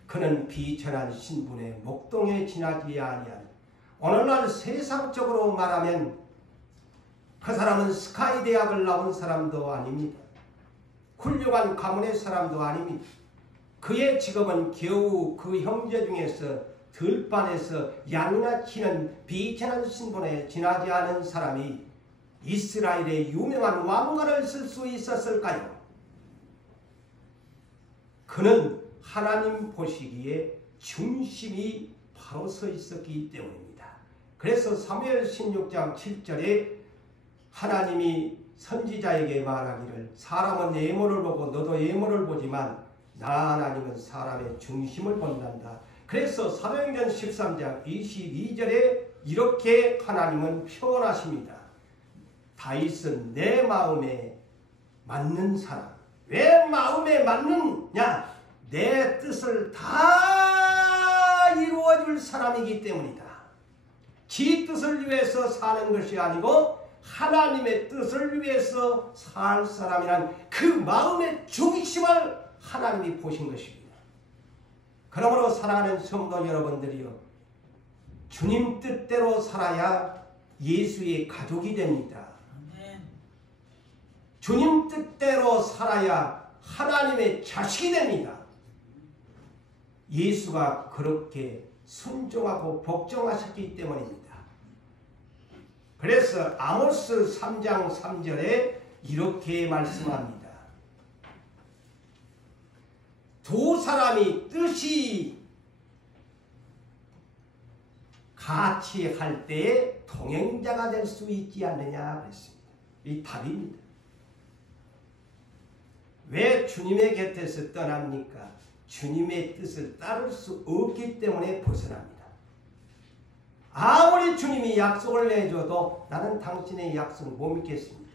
그는 비천한 신분의 목동에 지나지 아니한, 오늘날 세상적으로 말하면 그 사람은 스카이 대학을 나온 사람도 아닙니다. 훌륭한 가문의 사람도 아닙니다. 그의 직업은 겨우 그 형제 중에서 들판에서 양이나 치는 비천한 신분에 지나지 않은 사람이 이스라엘의 유명한 왕관을 쓸 수 있었을까요? 그는 하나님 보시기에 중심이 바로 서 있었기 때문입니다. 그래서 사무엘 16장 7절에 하나님이 선지자에게 말하기를, 사람은 외모를 보고 너도 외모를 보지만 나 하나님은 사람의 중심을 본단다. 그래서 사도행전 13장 22절에 이렇게 하나님은 표현하십니다. 다윗은 내 마음에 맞는 사람. 왜 마음에 맞느냐? 내 뜻을 다 이루어줄 사람이기 때문이다. 지 뜻을 위해서 사는 것이 아니고 하나님의 뜻을 위해서 살 사람이란 그 마음의 중심을 하나님이 보신 것입니다. 그러므로 사랑하는 성도 여러분들이요, 주님 뜻대로 살아야 예수의 가족이 됩니다. 주님 뜻대로 살아야 하나님의 자식이 됩니다. 예수가 그렇게 순종하고 복종하셨기 때문입니다. 그래서 아모스 3장 3절에 이렇게 말씀합니다. 두 사람이 뜻이 같이 할 때에 동행자가 될 수 있지 않느냐 그랬습니다. 이 답입니다. 왜 주님의 곁에서 떠납니까? 주님의 뜻을 따를 수 없기 때문에 벗어납니다. 아무리 주님이 약속을 내줘도 나는 당신의 약속을 못 믿겠습니다.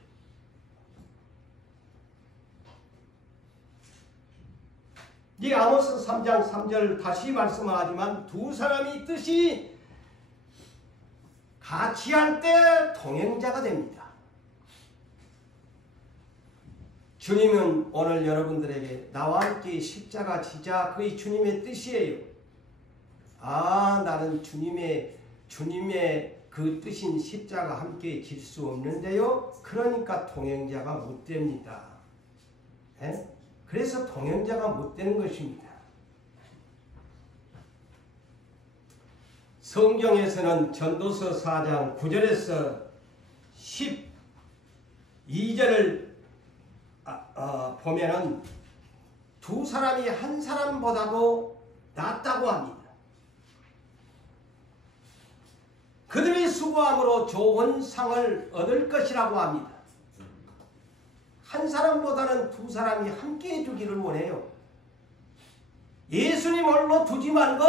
이 아모스 3장 3절 다시 말씀하지만 두 사람이 뜻이 같이 할 때 동행자가 됩니다. 주님은 오늘 여러분들에게 나와 함께 십자가 지자, 그의 주님의 뜻이에요. 아, 나는 주님의 그 뜻인 십자가 함께 질 수 없는데요. 그러니까 동행자가 못 됩니다. 에? 그래서 동행자가 못 되는 것입니다. 성경에서는 전도서 4장 9절에서 12절을 보면은 두 사람이 한 사람보다도 낫다고 합니다. 그들이 수고함으로 좋은 상을 얻을 것이라고 합니다. 한 사람보다는 두 사람이 함께 해주기를 원해요. 예수님 홀로 두지 말고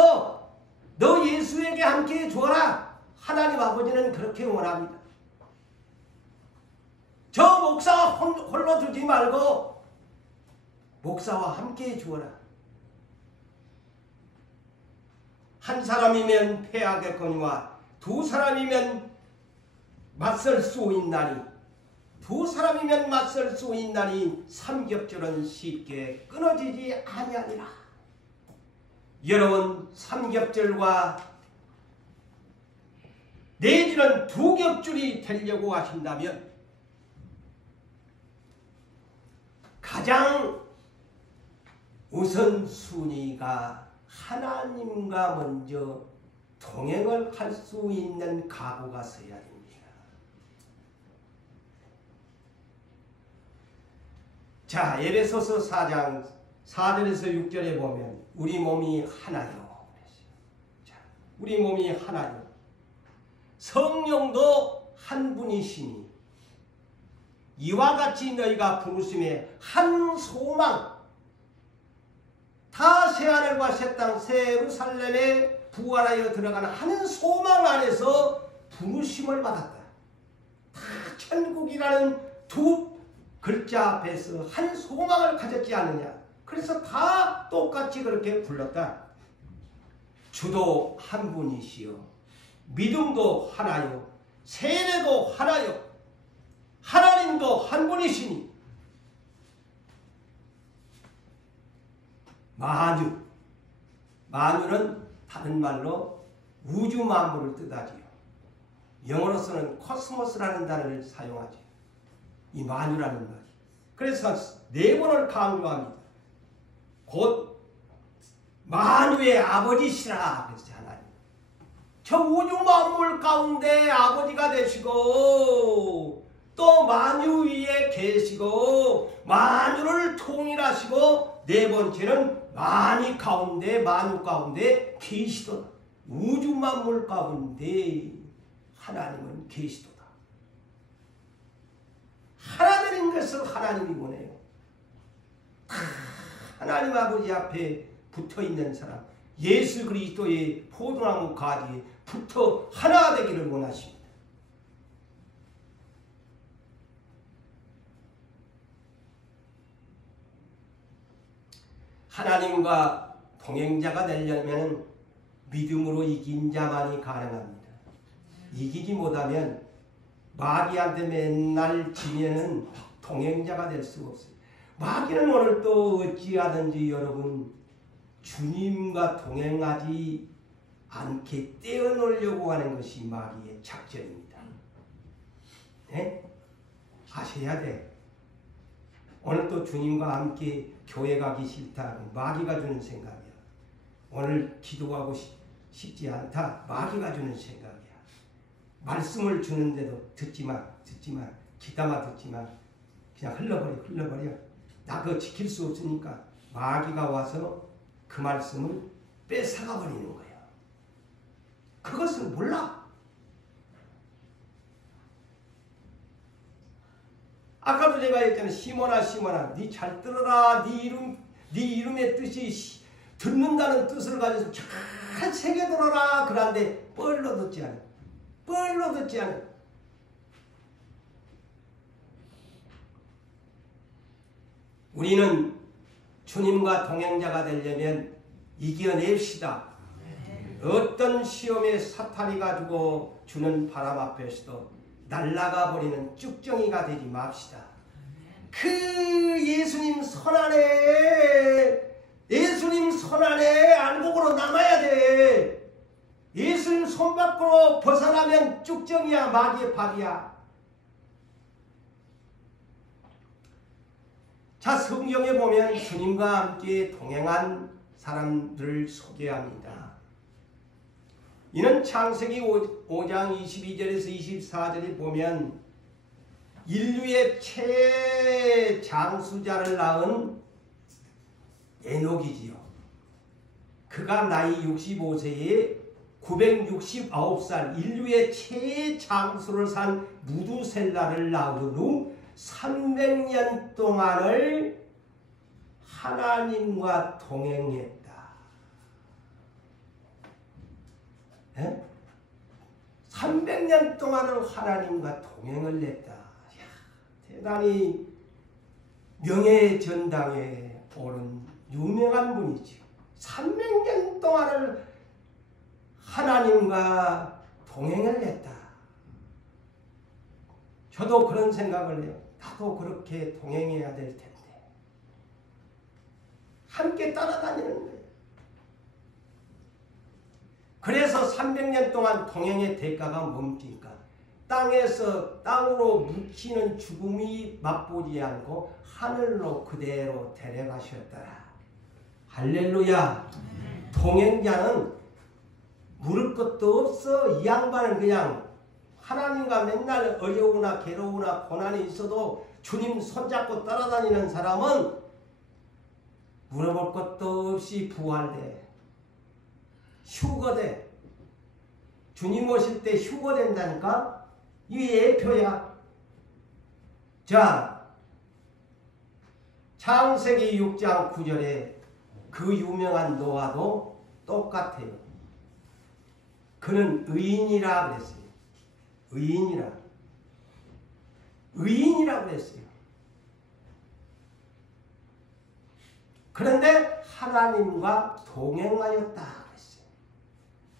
너 예수에게 함께 해주어라. 하나님 아버지는 그렇게 원합니다. 저 목사와 홀로 두지 말고 목사와 함께 해주어라. 한 사람이면 패하겠거니와 두 사람이면 맞설 수 있나니 두 사람이면 맞설 수 있나니 삼겹줄은 쉽게 끊어지지 아니하니라. 여러분, 삼겹줄과 내지는 두 겹줄이 되려고 하신다면 가장 우선순위가 하나님과 먼저 동행을 할 수 있는 각오가 서야 됩니다. 자, 에베소서 4장 4절에서 6절에 보면 우리 몸이 하나요. 자, 우리 몸이 하나요. 성령도 한 분이시니 이와 같이 너희가 부르심에 한 소망, 다 새하늘과 새 땅 새 예루살렘에 부활하여 들어가는 한 소망 안에서 부르심을 받았다. 다 천국이라는 두 글자 앞에서 한 소망을 가졌지 않느냐. 그래서 다 똑같이 그렇게 불렀다. 주도 한 분이시요, 믿음도 하나요, 세례도 하나요, 하나님도 한 분이시니 만유는 다른 말로 우주 만물을 뜻하지요. 영어로서는 코스모스라는 단어를 사용하지요. 이 만유라는 말이. 그래서 네 번을 강조합니다. 곧 만유의 아버지시라. 그랬지 하나님. 저 우주 만물 가운데 아버지가 되시고 또 만유 위에 계시고 만유를 통일하시고 네 번째는 만유 가운데 계시도다. 우주 만물 가운데 하나님은 계시도다. 하나님인 것을 하나님이 보내요. 하나님 아버지 앞에 붙어있는 사람, 예수 그리스도의 포도나무 가지에 붙어 하나 되기를 원하십니다. 하나님과 동행자가 되려면 믿음으로 이긴 자만이 가능합니다. 이기지 못하면 마귀한테 맨날 지면은 동행자가 될 수가 없어요. 마귀는 오늘 또 어찌하든지 여러분 주님과 동행하지 않게 떼어놓으려고 하는 것이 마귀의 작전입니다. 네? 아셔야 돼. 오늘 또 주님과 함께 교회 가기 싫다. 마귀가 주는 생각이야. 오늘 기도하고 싶지 않다. 마귀가 주는 생각이야. 말씀을 주는데도 듣지마. 기다마 듣지마. 그냥 흘러버려. 나 그거 지킬 수 없으니까 마귀가 와서 그 말씀을 뺏어가 버리는 거야. 그것을 몰라. 아까도 제가 했잖아요. 시몬아 네 잘 들어라. 네 이름의 뜻이 듣는다는 뜻을 가져서 잘 새겨들어라. 그런데 뻘로 듣지 않아. 우리는 주님과 동행자가 되려면 이겨냅시다. 어떤 시험에 사탄이 가지고 주는 바람 앞에서도 날아가 버리는 쭉정이가 되지 맙시다. 그 예수님 손 안에 안곡으로 남아야 돼. 예수님 손 밖으로 벗어나면 쭉정이야. 마귀의 밥이야. 자, 성경에 보면 주님과 함께 동행한 사람들을 소개합니다. 이는 창세기 5장 22절에서 24절에 보면 인류의 최장수자를 낳은 에녹이지요. 그가 나이 65세에 969살 인류의 최장수를 산 무두셀라를 낳은 후 300년 동안을 하나님과 동행했다. 300년 동안을 하나님과 동행을 했다. 대단히 명예전당에 오른 유명한 분이죠. 300년 동안을 하나님과 동행을 했다. 저도 그런 생각을 해요. 나도 그렇게 동행해야 될 텐데. 함께 따라다니는 거예요. 그래서 300년 동안 동행의 대가가 뭡니까? 땅으로 묻히는 죽음이 맛보지 않고 하늘로 그대로 데려가셨더라. 할렐루야. 동행자는 물을 것도 없어. 이 양반은 그냥 하나님과 맨날 어려우나 괴로우나 고난이 있어도 주님 손잡고 따라다니는 사람은 물어볼 것도 없이 부활돼. 휴거돼. 주님 오실 때 휴거된다니까? 이 예표야. 자, 창세기 6장 9절에 그 유명한 노아도 똑같아요. 그는 의인이라 그랬어요. 의인이라 그랬어요. 그런데 하나님과 동행하였다 그랬어요.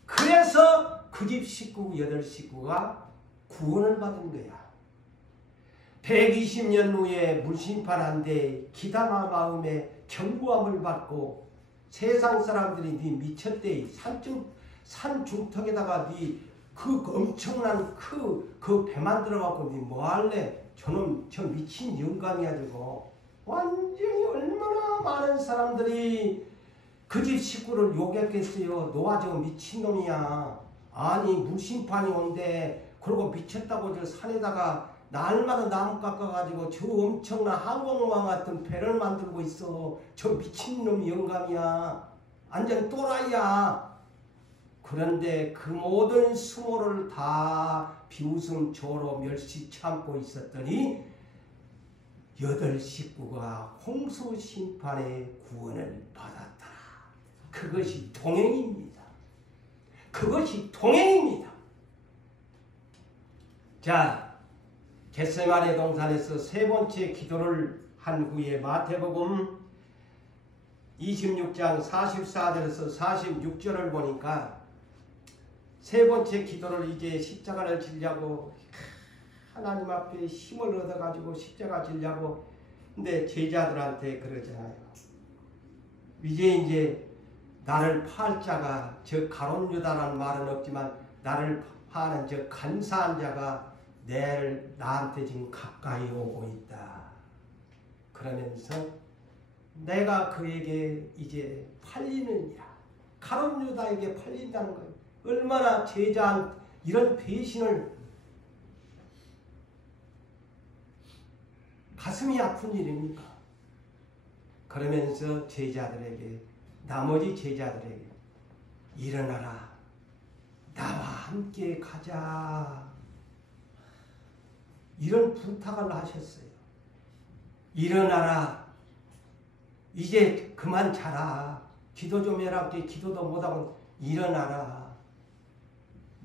그래서 그 집 식구 8식구가 구원을 받은 거야. 120년 후에 물심판한데 기다마 마음에 경고함을 받고 세상 사람들이 네 미쳤대. 산 중턱에다가 네 그 엄청난 그 배 만들어갖고 네 뭐할래? 저놈 저 미친 영감이야 저거. 완전히 얼마나 많은 사람들이 그 집 식구를 욕했겠어요. 노아 저거 미친놈이야. 아니 물심판이 온대. 그러고 미쳤다고 저 산에다가 날마다 나무 깎아가지고 저 엄청난 항공모함 같은 배를 만들고 있어. 저 미친놈 영감이야. 완전 또라이야. 그런데 그 모든 수모를 다 비웃음 조로 멸시 참고 있었더니 8식구가 홍수 심판의 구원을 받았다. 그것이 동행입니다. 그것이 동행입니다. 자, 겟세마네 동산에서 세 번째 기도를 한 후에 마태복음 26장 44절에서 46절을 보니까 세 번째 기도를 이제 십자가를 지려고 하나님 앞에 힘을 얻어가지고 십자가 지려고 근데 제자들한테 그러잖아요. 이제 나를 팔 자가 저 가룟 유다라는 말은 없지만 나를 파는 저 간사한 자가 나한테 지금 가까이 오고 있다. 그러면서 내가 그에게 이제 팔리느니라. 가룟 유다에게 팔린다는 거예요. 얼마나 제자한 이런 배신을 가슴이 아픈 일입니까? 그러면서 나머지 제자들에게 일어나라. 나와 함께 가자. 이런 부탁을 하셨어요. 일어나라. 이제 그만 자라. 기도 좀 해라. 기도도 못하고 일어나라.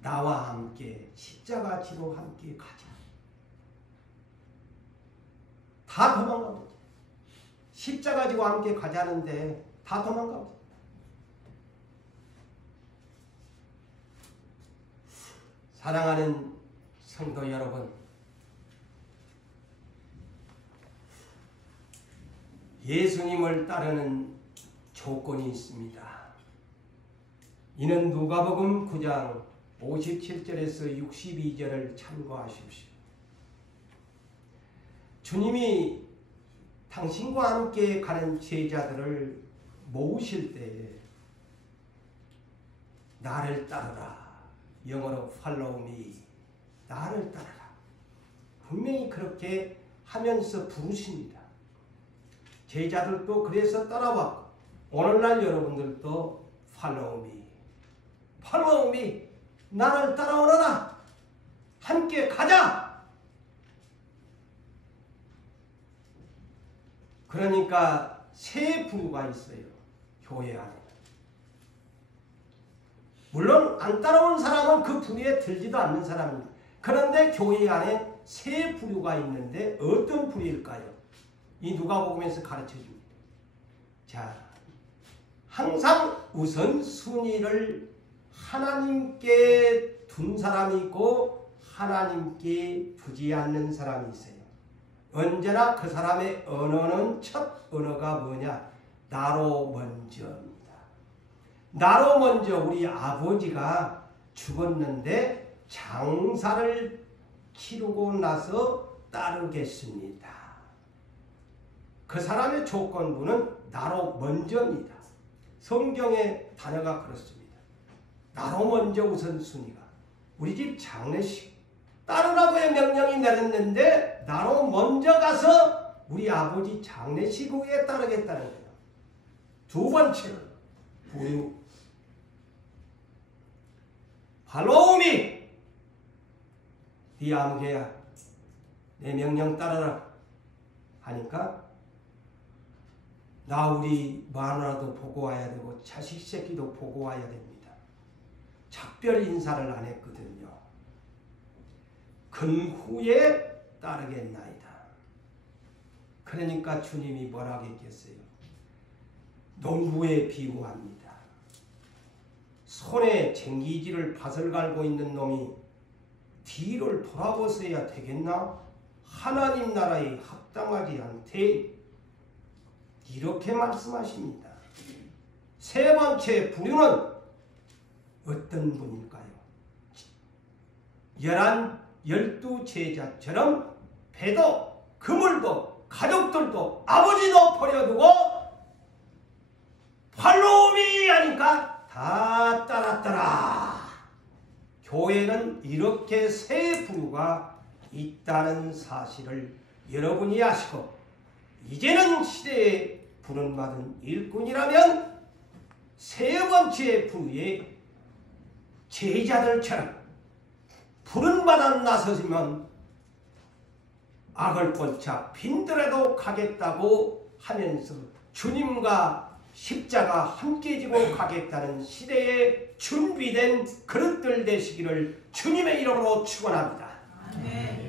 나와 함께 십자가 지로 함께 가자. 다 도망가보자. 십자가 지고 함께 가자는데 다 도망가보자. 사랑하는 성도 여러분, 예수님을 따르는 조건이 있습니다. 이는 누가복음 9장 57절에서 62절을 참고하십시오. 주님이 당신과 함께 가는 제자들을 모으실 때에 나를 따르라. 영어로 follow me. 나를 따르라. 분명히 그렇게 하면서 부르십니다. 제자들도 그래서 따라왔고 오늘날 여러분들도 follow me. follow me. 나를 따라오너라. 함께 가자. 그러니까 세 부류가 있어요. 교회 안에. 물론 안 따라온 사람은 그 부류에 들지도 않는 사람입니다. 그런데 교회 안에 세 부류가 있는데 어떤 부류일까요? 이 누가복음에서 가르쳐줍니다. 자, 항상 우선순위를 하나님께 둔 사람이 있고 하나님께 두지 않는 사람이 있어요. 언제나 그 사람의 언어는 첫 언어가 뭐냐? 나로 먼저입니다. 나로 먼저. 우리 아버지가 죽었는데 장사를 치르고 나서 따르겠습니다. 그 사람의 조건부는 나로 먼저입니다. 성경의 단어가 그렇습니다. 나로 먼저 우선순위가. 우리 집 장례식 따르라고의 명령이 내렸는데 나로 먼저 가서 우리 아버지 장례식 후에 따르겠다는 거예요. 두 번째는 부유. 팔로우미. 네 아무개야 내 명령 따르라 하니까 나 우리 마누라도 보고 와야 되고 자식 새끼도 보고 와야 됩니다. 작별 인사를 안 했거든요. 근후에 따르겠나이다. 그러니까 주님이 뭐라고 했겠어요? 농부에 비유합니다. 손에 쟁기지를 밭을 갈고 있는 놈이 뒤를 돌아보셔야 되겠나? 하나님 나라에 합당하지 않되 이렇게 말씀하십니다. 세 번째 부류는 어떤 분일까요? 12 제자처럼 배도 그물도 가족들도 아버지도 버려두고 팔로우미 하니까 다 따랐더라. 교회는 이렇게 세 부류가 있다는 사실을 여러분이 아시고 이제는 시대에 부름받은 일꾼이라면 세 번째 부류의 제자들처럼 부름받아 나서시면 악을 꼴차 빈들에도 가겠다고 하면서 주님과 십자가 함께 지고 가겠다는 시대에 준비된 그릇들 되시기를 주님의 이름으로 축원합니다. 아멘.